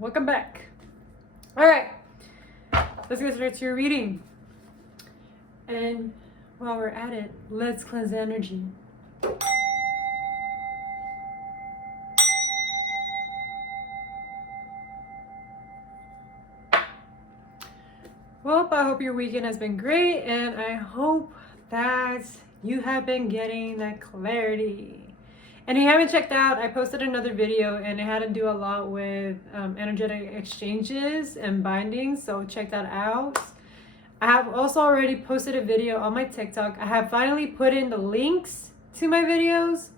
welcome back. All right, let's get started to your reading. And while we're at it, let's cleanse the energy. Well, I hope your weekend has been great, and I hope that you have been getting that clarity. And if you haven't checked out, I posted another video and it had to do a lot with energetic exchanges and bindings, so check that out. I have also already posted a video on my TikTok. I have finally put in the links to my videos,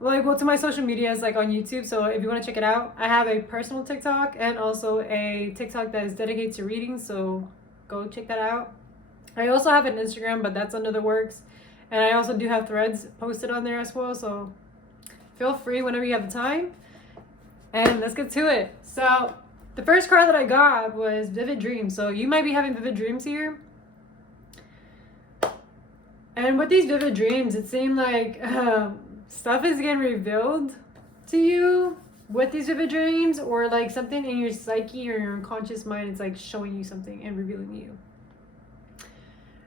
to my social medias, like on YouTube. So if you want to check it out, I have a personal TikTok and also a TikTok that is dedicated to reading, so go check that out. I also have an Instagram, but that's under the works. And I also do have threads posted on there as well, so feel free whenever you have the time. And let's get to it. So the first card that I got was Vivid Dreams. So you might be having vivid dreams here. And with these vivid dreams, it seemed like stuff is getting revealed to you with these vivid dreams, or like something in your psyche or your unconscious mind is like showing you something and revealing you.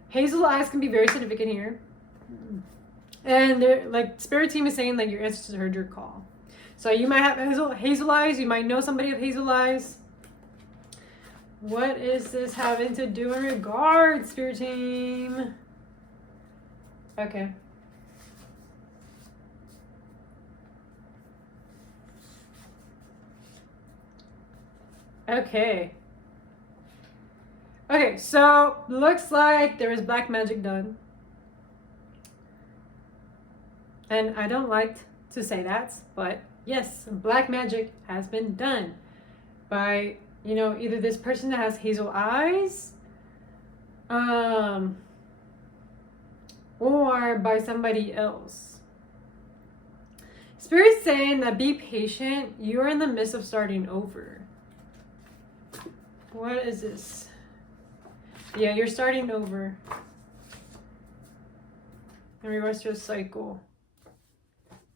Hazel eyes can be very significant here. And they're like, spirit team is saying like your ancestors heard your call. So you might have hazel eyes. You might know somebody with hazel eyes. What is this having to do in regards, spirit team? Okay. Okay, so looks like there is black magic done. And I don't like to say that, but yes, black magic has been done by, either this person that has hazel eyes, or by somebody else. Spirit's saying that be patient. You're in the midst of starting over. What is this? Yeah, you're starting over in regards to a cycle.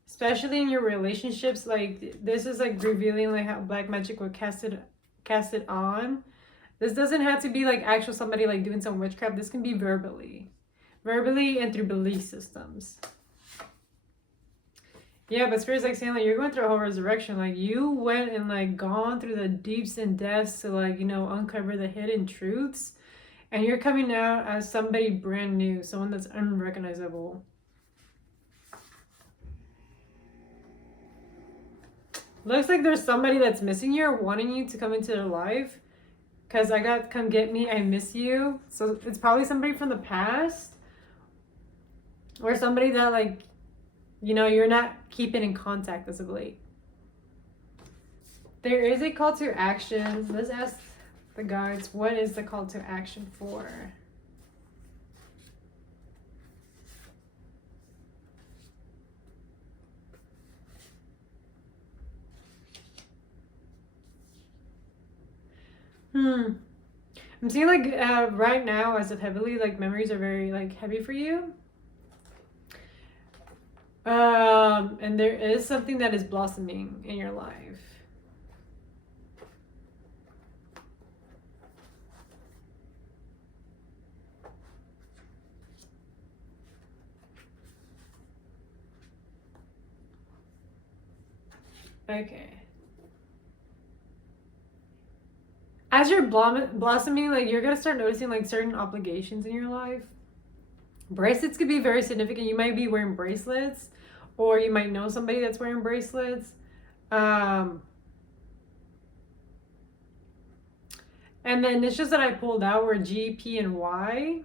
Especially in your relationships, like this is like revealing like how black magic would cast it on. This doesn't have to be like actual somebody like doing some witchcraft. This can be verbally and through belief systems. Yeah, but Spirit's like saying like you're going through a whole resurrection. Like you went and like gone through the deeps and depths to like, uncover the hidden truths. And you're coming out as somebody brand new, someone that's unrecognizable. Looks like there's somebody that's missing you or wanting you to come into their life. Because I got come get me, I miss you. So it's probably somebody from the past. Or somebody that like, you're not keeping in contact as of late. There is a call to action. Let's ask the guides, what is the call to action for? I'm seeing like right now, as of heavily, like memories are very like heavy for you. And there is something that is blossoming in your life. Okay. As you're blossoming, like you're gonna start noticing like certain obligations in your life. Bracelets could be very significant. You might be wearing bracelets, or you might know somebody that's wearing bracelets. And then the initials that I pulled out were G, P, and Y.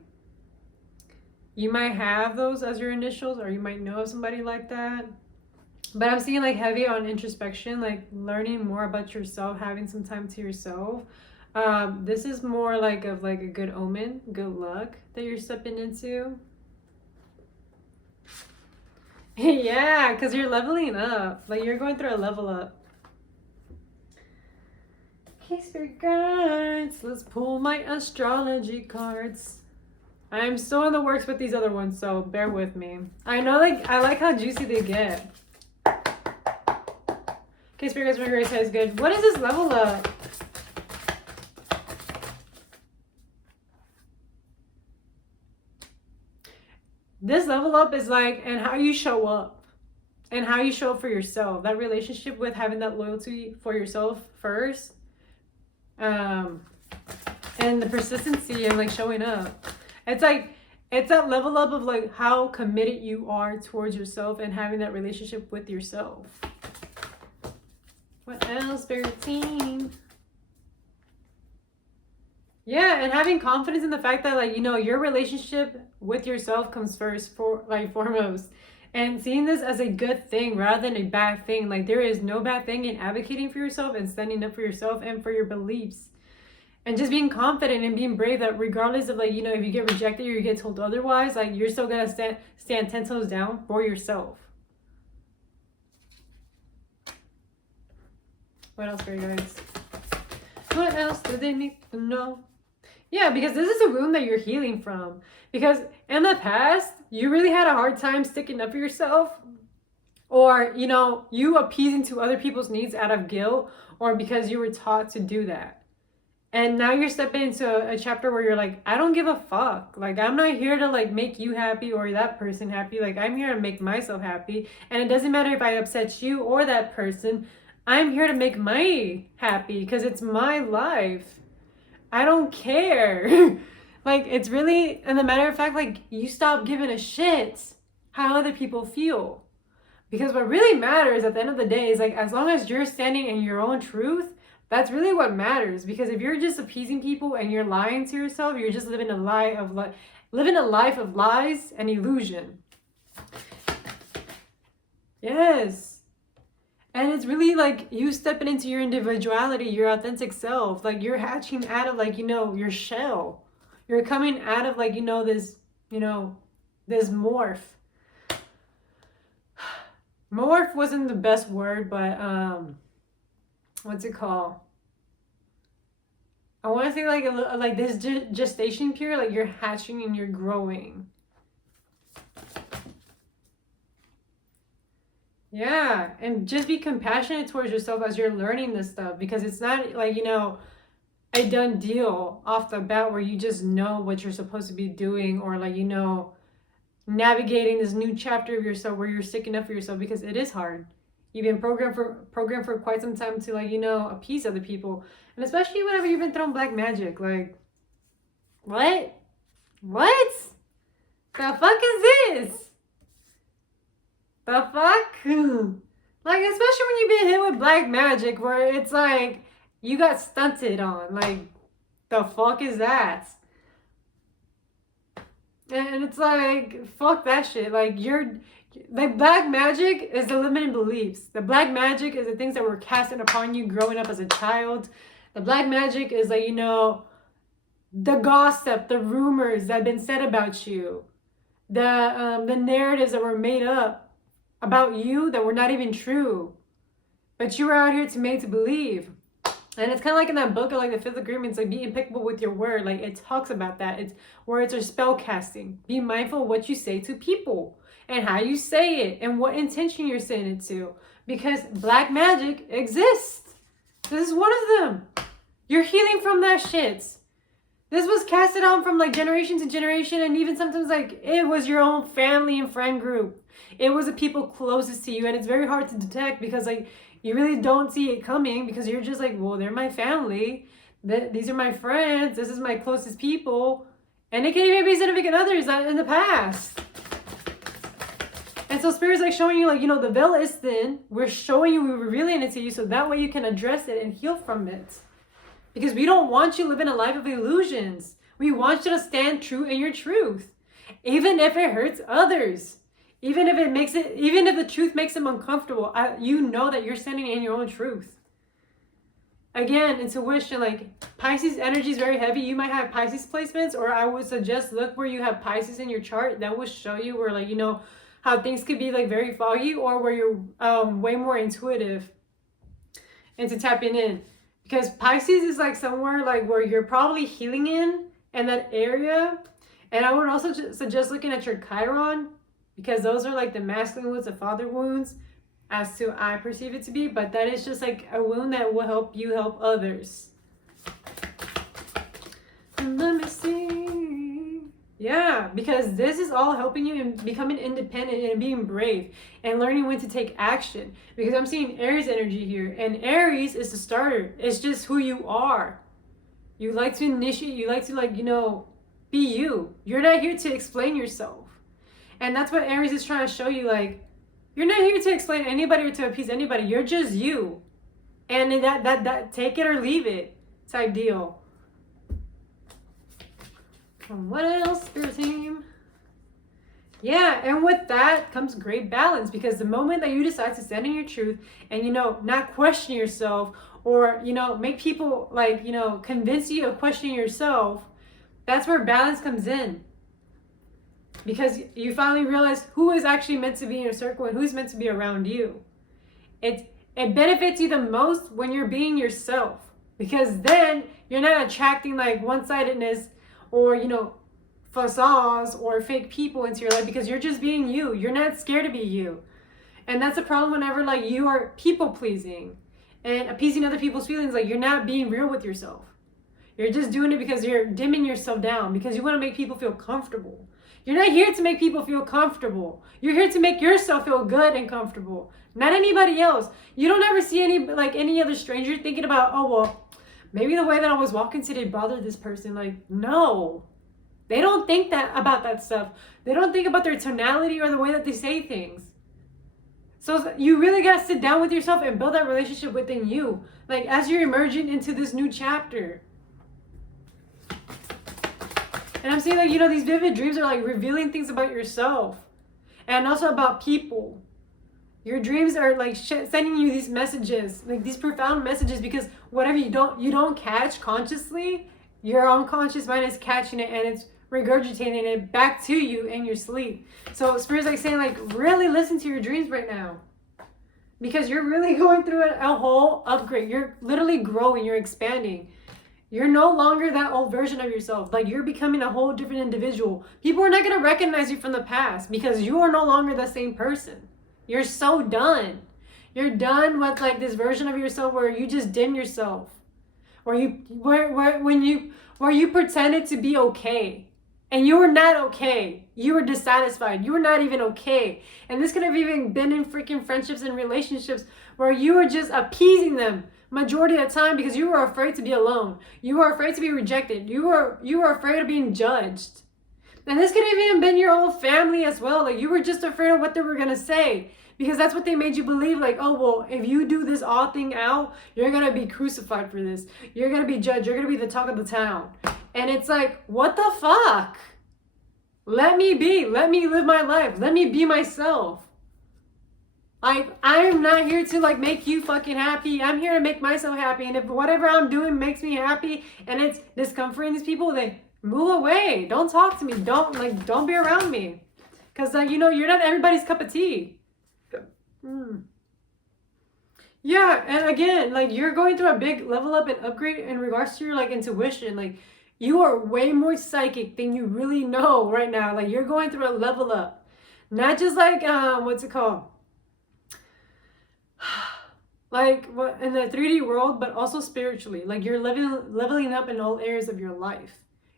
You might have those as your initials, or you might know somebody like that. But I'm seeing like heavy on introspection, like learning more about yourself, having some time to yourself. This is more like of like a good omen, good luck that you're stepping into. Yeah, because you're leveling up. Like you're going through a level up. Okay, spirit guides, let's pull my astrology cards. I'm still in the works with these other ones, so bear with me. I know, like, I like how juicy they get. Okay, Okay, Spirit Guides, my grace is good. What is this level up? This level up is like, and how you show up. And how you show up for yourself. That relationship with having that loyalty for yourself first. And the persistency and like showing up. It's like, it's that level up of like how committed you are towards yourself and having that relationship with yourself. What else, Spirit Team? Yeah, and having confidence in the fact that like, you know, your relationship with yourself comes first, foremost. And seeing this as a good thing rather than a bad thing. Like, there is no bad thing in advocating for yourself and standing up for yourself and for your beliefs. And just being confident and being brave that regardless of like, you know, if you get rejected or you get told otherwise, like you're still gonna stand 10 toes down for yourself. What else, Fairy Guides? What else do they need to know? Yeah, because this is a wound that you're healing from. Because in the past, you really had a hard time sticking up for yourself. Or, you know, you appeasing to other people's needs out of guilt or because you were taught to do that. And now you're stepping into a chapter where you're like, I don't give a fuck. Like, I'm not here to like make you happy or that person happy. Like, I'm here to make myself happy. And it doesn't matter if I upset you or that person. I'm here to make my happy because it's my life. I don't care. Like, it's really, and the matter of fact, like, you stop giving a shit how other people feel. Because what really matters at the end of the day is like, as long as you're standing in your own truth, that's really what matters. Because if you're just appeasing people and you're lying to yourself, you're just living a life of lies and illusion. Yes. And it's really like you stepping into your individuality, your authentic self. Like you're hatching out of like, you know, your shell. You're coming out of like, this morph. Morph wasn't the best word, but what's it called? I want to say like this gestation period, like you're hatching and you're growing. Yeah, and just be compassionate towards yourself as you're learning this stuff, because it's not like, a done deal off the bat where you just know what you're supposed to be doing, or like, navigating this new chapter of yourself where you're sticking up for yourself, because it is hard. You've been programmed for quite some time to like, appease other people. And especially whenever you've been thrown black magic, like, what? What? The fuck is this? The fuck? Like, especially when you've been hit with black magic where it's like, you got stunted on. Like, the fuck is that? And it's like, fuck that shit. Like, black magic is the limiting beliefs. The black magic is the things that were casted upon you growing up as a child. The black magic is like, the gossip, the rumors that have been said about you. The narratives that were made up about you that were not even true. But you were out here to make to believe. And it's kind of like in that book of like the Fifth Agreement, like be impeccable with your word. Like it talks about that. It's words are spell casting. Be mindful of what you say to people and how you say it and what intention you're saying it to. Because black magic exists. This is one of them. You're healing from that shit. This was casted on from like generation to generation, and even sometimes like it was your own family and friend group. It was the people closest to you, and it's very hard to detect because like you really don't see it coming because you're just like, well, they're my family. These are my friends. This is my closest people. And it can even be significant others in the past. And so Spirit's like showing you like, the veil is thin. We're showing you, we're revealing it to you so that way you can address it and heal from it. Because we don't want you living a life of illusions. We want you to stand true in your truth. Even if it hurts others. Even if the truth makes them uncomfortable, you know that you're standing in your own truth. Again, intuition, like Pisces energy is very heavy. You might have Pisces placements, or I would suggest look where you have Pisces in your chart. That will show you where like, how things could be like very foggy, or where you're way more intuitive into tapping in. Because Pisces is like somewhere like where you're probably healing in that area. And I would also suggest looking at your Chiron, because those are like the masculine wounds, the father wounds. as to I perceive it to be, but that is just like a wound that will help you help others. Let me see. Yeah, because this is all helping you in becoming independent and being brave and learning when to take action. Because I'm seeing Aries energy here, and Aries is the starter. It's just who you are. You like to initiate, you like to, like, you know, be you. You're not here to explain yourself. And that's what Aries is trying to show you, like, you're not here to explain anybody or to appease anybody. You're just you. And that take it or leave it type deal. And what else, Spirit Team? Yeah, and with that comes great balance, because the moment that you decide to stand in your truth and, you know, not question yourself, or, you know, make people, like, you know, convince you of questioning yourself, that's where balance comes in. Because you finally realize who is actually meant to be in your circle and who's meant to be around you. It benefits you the most when you're being yourself, because then you're not attracting like one-sidedness or, you know, facades or fake people into your life, because you're just being you. You're not scared to be you. And that's a problem whenever like you are people pleasing and appeasing other people's feelings. Like, you're not being real with yourself. You're just doing it because you're dimming yourself down, because you want to make people feel comfortable. You're not here to make people feel comfortable. You're here to make yourself feel good and comfortable, not anybody else. You don't ever see any other stranger thinking about, oh, well, maybe the way that I was walking today bothered this person. Like, no. They don't think that about that stuff. They don't think about their tonality or the way that they say things. So you really got to sit down with yourself and build that relationship within you, like, as you're emerging into this new chapter. And I'm saying, like, you know, these vivid dreams are like revealing things about yourself and also about people. Your dreams are like sending you these messages, like these profound messages, because whatever you don't catch consciously, your unconscious mind is catching it and it's regurgitating it back to you in your sleep. So Spirit's like saying, like, really listen to your dreams right now, because you're really going through a whole upgrade. You're literally growing, you're expanding. You're no longer that old version of yourself. Like, you're becoming a whole different individual. People are not going to recognize you from the past because you are no longer the same person. You're so done. You're done with like this version of yourself where you just dim yourself, where you pretended to be okay, and you were not okay. You were dissatisfied. You were not even okay. And this could have even been in freaking friendships and relationships where you were just appeasing them majority of the time because you were afraid to be alone. You were afraid to be rejected. You were afraid of being judged. And this could have even been your whole family as well. Like, you were just afraid of what they were gonna say, because that's what they made you believe. Like, oh, well, if you do this odd thing out, you're gonna be crucified for this. You're gonna be judged. You're gonna be the talk of the town. And it's like, what the fuck? Let me be. Let me live my life. Let me be myself. I'm not here to like make you fucking happy. I'm here to make myself happy. And if whatever I'm doing makes me happy and it's discomforting these people, then move away. Don't talk to me. Don't be around me. Because, like, you know, you're not everybody's cup of tea. Yeah, and again, like, you're going through a big level up and upgrade in regards to your, like, intuition. Like, you are way more psychic than you really know right now. Like, you're going through a level up. Not just, like, what's it called? Like, what, in the 3D world, but also spiritually. Like, you're leveling up in all areas of your life.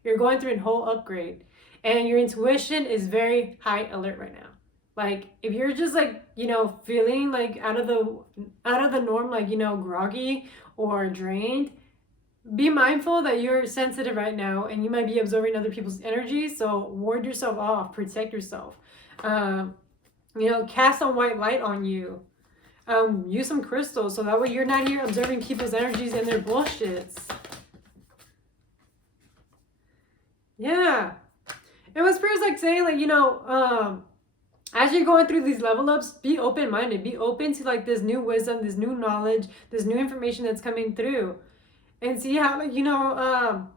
You're going through a whole upgrade. And your intuition is very high alert right now. Like, if you're just, like, you know, feeling like out of the norm, like, you know, groggy or drained, be mindful that you're sensitive right now and you might be absorbing other people's energy. So ward yourself off, protect yourself. You know, cast some white light on you. Use some crystals so that way you're not here observing people's energies and their bullshits. Yeah. And what Spirit's like saying, like, you know, as you're going through these level ups, be open-minded. Be open to, like, this new wisdom, this new knowledge, this new information that's coming through. And see how, like, you know,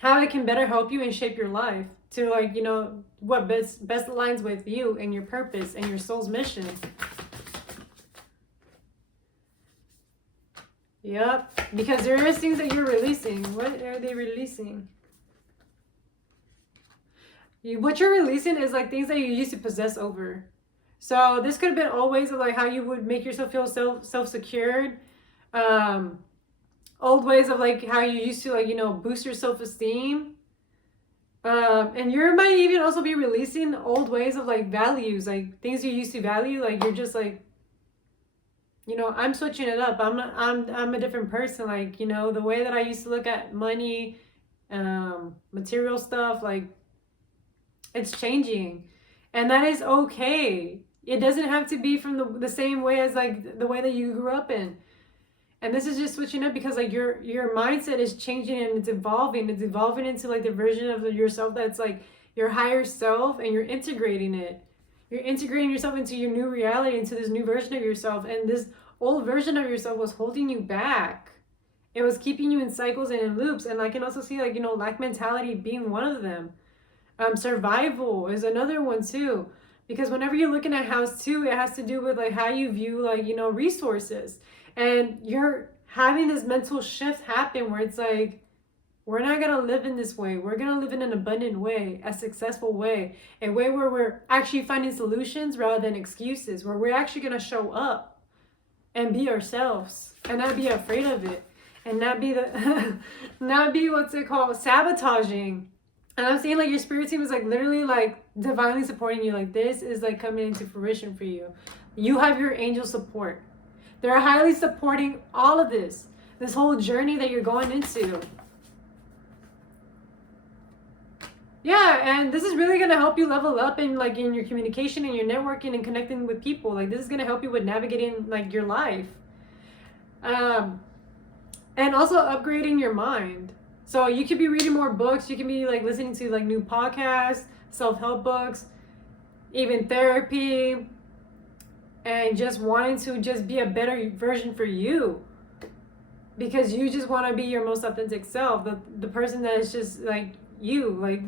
how it can better help you and shape your life to, like, you know, what best aligns with you and your purpose and your soul's mission. Yep. Because there is things that you're releasing. What are they releasing? What you're releasing is like things that you used to possess over. So this could have been old ways of like how you would make yourself feel self-secured. Old ways of like how you used to like, you know, boost your self-esteem. And you might even also be releasing old ways of like values, like things you used to value. Like you're just like, you know, I'm switching it up. I'm a different person. Like, you know, the way that I used to look at money, material stuff, like it's changing, and that is okay. It doesn't have to be from the same way as like the way that you grew up in. And this is just switching up because like your mindset is changing and it's evolving. It's evolving into like the version of yourself that's like your higher self, and you're integrating it. You're integrating yourself into your new reality, into this new version of yourself. And this old version of yourself was holding you back. It was keeping you in cycles and in loops. And I can also see like, you know, lack mentality being one of them. Survival is another one too. Because whenever you're looking at house two, it has to do with like how you view like, you know, resources. And you're having this mental shift happen where it's like, we're not going to live in this way. We're going to live in an abundant way, a successful way, a way where we're actually finding solutions rather than excuses, where we're actually going to show up and be ourselves and not be afraid of it, and not be not be what's it called, sabotaging. And I'm seeing like your spirit team is like literally like divinely supporting you. Like this is like coming into fruition for you. You have your angel support. They're highly supporting all of this whole journey that you're going into. Yeah, and this is really going to help you level up in like in your communication and your networking and connecting with people. Like this is going to help you with navigating like your life. And also upgrading your mind. So you could be reading more books. You can be like listening to like new podcasts, self-help books, even therapy, and just wanting to just be a better version for you, because you just want to be your most authentic self, the person that is just like you. Like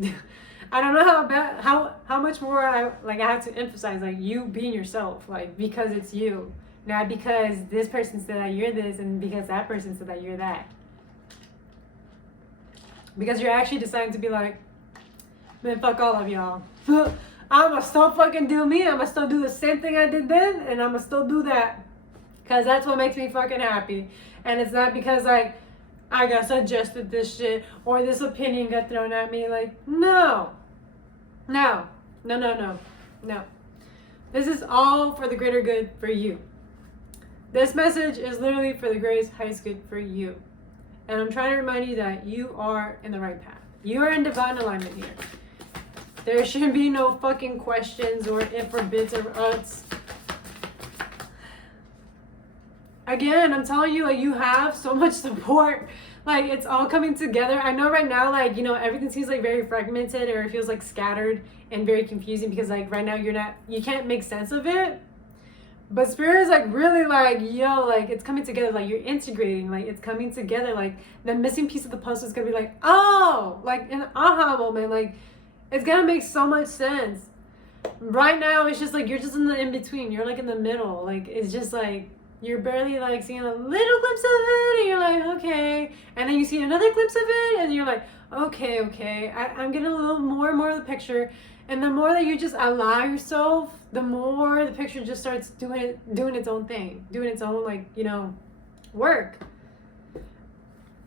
I don't know how much more I have to emphasize like you being yourself, like because it's you, not because this person said that you're this and because that person said that you're that. Because you're actually deciding to be like, man, fuck all of y'all. I'ma still fucking do me. I'ma still do the same thing I did then, and I'ma still do that. Because that's what makes me fucking happy. And it's not because, like, I got suggested this shit or this opinion got thrown at me. Like, no. No. No, no, no. No. This is all for the greater good for you. This message is literally for the greatest, highest good for you. And I'm trying to remind you that you are in the right path. You are in divine alignment here. There shouldn't be no fucking questions or if or bits or uts. Again, I'm telling you, like, you have so much support. Like, it's all coming together. I know right now, like, you know, everything seems like very fragmented, or it feels like scattered and very confusing because, like, right now you can't make sense of it. But Spirit is like really like, yo, like it's coming together, like you're integrating, like it's coming together, like the missing piece of the puzzle is gonna be like, oh, like an aha moment, like it's gonna make so much sense. Right now, it's just like you're just in the in-between, you're like in the middle, like it's just like you're barely like seeing a little glimpse of it, and you're like, okay, and then you see another glimpse of it, and you're like, okay, I'm getting a little more and more of the picture. And the more that you just allow yourself, the more the picture just starts doing its own thing, doing its own, like, you know, work.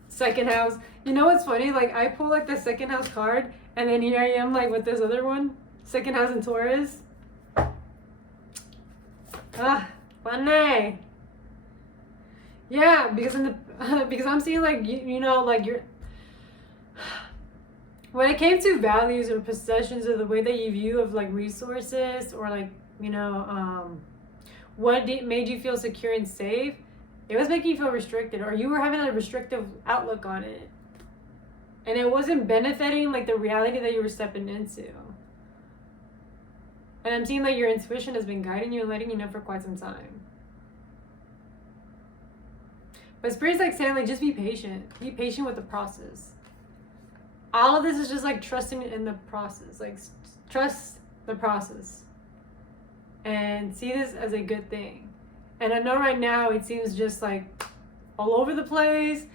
Second house. You know what's funny? Like, I pull like the second house card, and then here I am like with this other one, second house in Taurus. Funny. Yeah, because because I'm seeing like you know, like you're. When it came to values or possessions or the way that you view of like resources or like, you know, what made you feel secure and safe, it was making you feel restricted, or you were having a restrictive outlook on it. And it wasn't benefiting like the reality that you were stepping into. And I'm seeing that your intuition has been guiding you and letting you know for quite some time. But Spirit's like saying, like, just be patient. Be patient with the process. All of this is just like trusting in the process. Like, trust the process. And see this as a good thing. And I know right now it seems just like all over the place.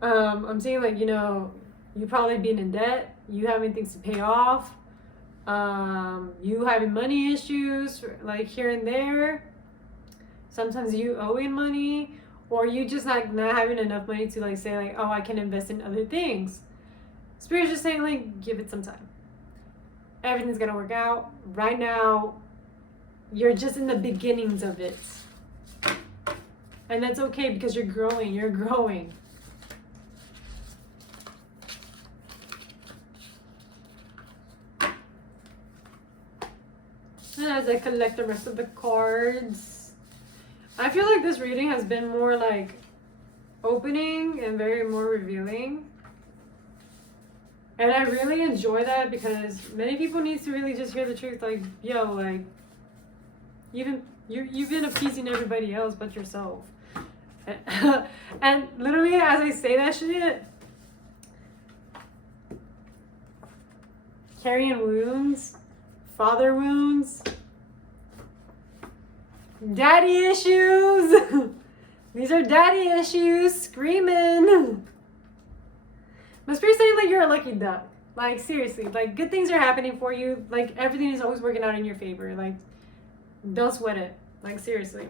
I'm seeing like, you know, you probably being in debt. You having things to pay off. You having money issues, like here and there. Sometimes you owing money, or you just like not having enough money to like say like, oh, I can invest in other things. Spirit's just saying like, give it some time. Everything's gonna work out. Right now, you're just in the beginnings of it. And that's okay because you're growing. You're growing. And as I collect the rest of the cards, I feel like this reading has been more like opening and very more revealing. And I really enjoy that because many people need to really just hear the truth. Like, yo, like, you've been appeasing everybody else but yourself. And literally, as I say that shit, carrying wounds, father wounds, daddy issues. These are daddy issues screaming. My spirit's saying like you're a lucky duck. Like seriously, like good things are happening for you. Like everything is always working out in your favor. Like don't sweat it. Like seriously.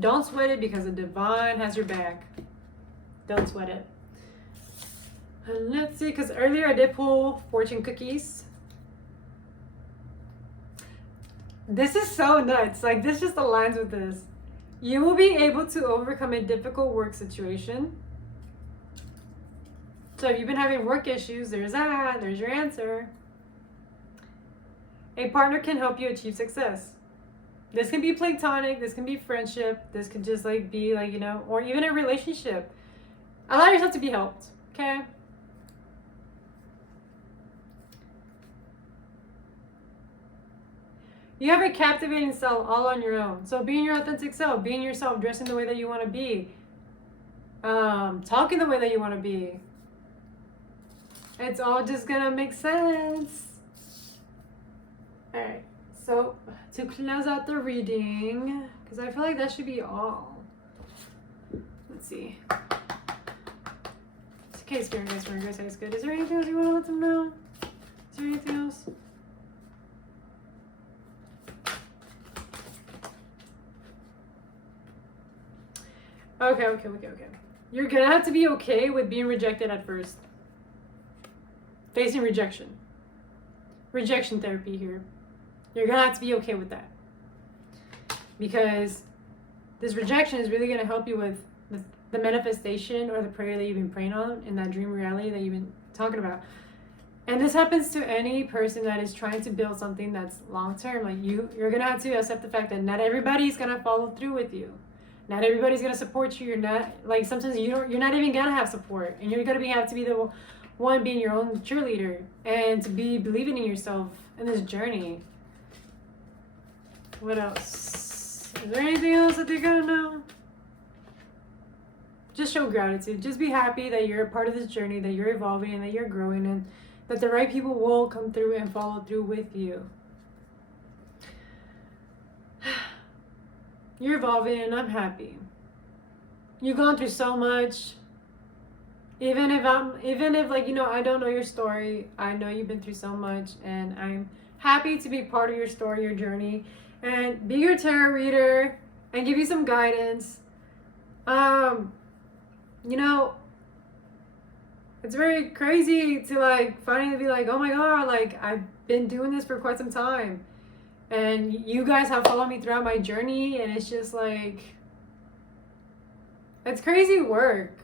Don't sweat it because the divine has your back. Don't sweat it. And let's see, because earlier I did pull fortune cookies. This is so nuts. Like this just aligns with this. You will be able to overcome a difficult work situation. So if you've been having work issues, there's that. There's your answer. A partner can help you achieve success. This can be platonic. This can be friendship. This could just like be like, you know, or even a relationship. Allow yourself to be helped. Okay? You have a captivating self all on your own. So being your authentic self, being yourself, dressing the way that you want to be, talking the way that you want to be. It's all just gonna make sense. All right, so to close out the reading, because I feel like that should be all. Let's see. It's okay, Spirit guys, it's good. Is there anything else you want to let them know? Is there anything else? Okay. You're gonna have to be okay with being rejected at first. Facing rejection. Rejection therapy here. You're gonna have to be okay with that. Because this rejection is really gonna help you with the manifestation or the prayer that you've been praying on in that dream reality that you've been talking about. And this happens to any person that is trying to build something that's long term. Like you're gonna have to accept the fact that not everybody's gonna follow through with you. Not everybody's gonna support you. You're not like sometimes you're not even gonna have support, and you're gonna have to be the one being your own cheerleader and to be believing in yourself in this journey. What else? Is there anything else that they're gonna know? Just show gratitude. Just be happy that you're a part of this journey, that you're evolving and that you're growing, and that the right people will come through and follow through with you. You're evolving and I'm happy. You've gone through so much. Even if like, you know, I don't know your story, I know you've been through so much, and I'm happy to be part of your story, your journey, and be your tarot reader and give you some guidance. You know, it's very crazy to like finally be like, oh my God, like I've been doing this for quite some time. And you guys have followed me throughout my journey, and it's just like, it's crazy work.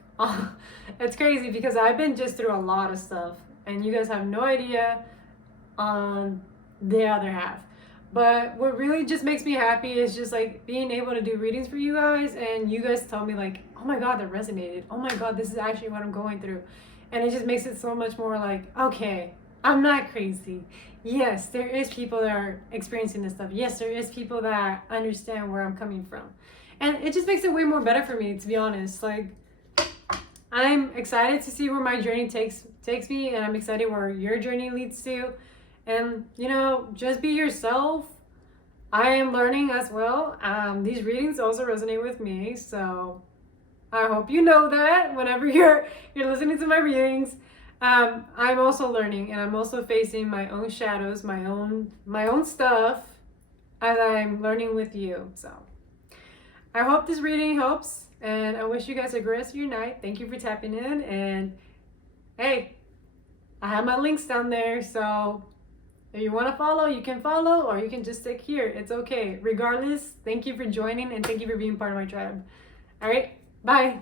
It's crazy because I've been just through a lot of stuff, and you guys have no idea on the other half. But what really just makes me happy is just like being able to do readings for you guys, and you guys tell me like, oh my God, that resonated. Oh my God, this is actually what I'm going through. And it just makes it so much more like, okay, I'm not crazy. Yes, there is people that are experiencing this stuff. Yes, there is people that understand where I'm coming from. And it just makes it way more better for me, to be honest. Like, I'm excited to see where my journey takes me, and I'm excited where your journey leads to. And, you know, just be yourself. I am learning as well. These readings also resonate with me, so I hope you know that whenever you're listening to my readings. I'm also learning, and I'm also facing my own shadows, my own stuff, as I'm learning with you. So I hope this reading helps, and I wish you guys a great rest of your night. Thank you for tapping in, and hey, I have my links down there, so if you want to follow, you can follow, or you can just stick here. It's okay. Regardless, thank you for joining, and thank you for being part of my tribe. All right, bye.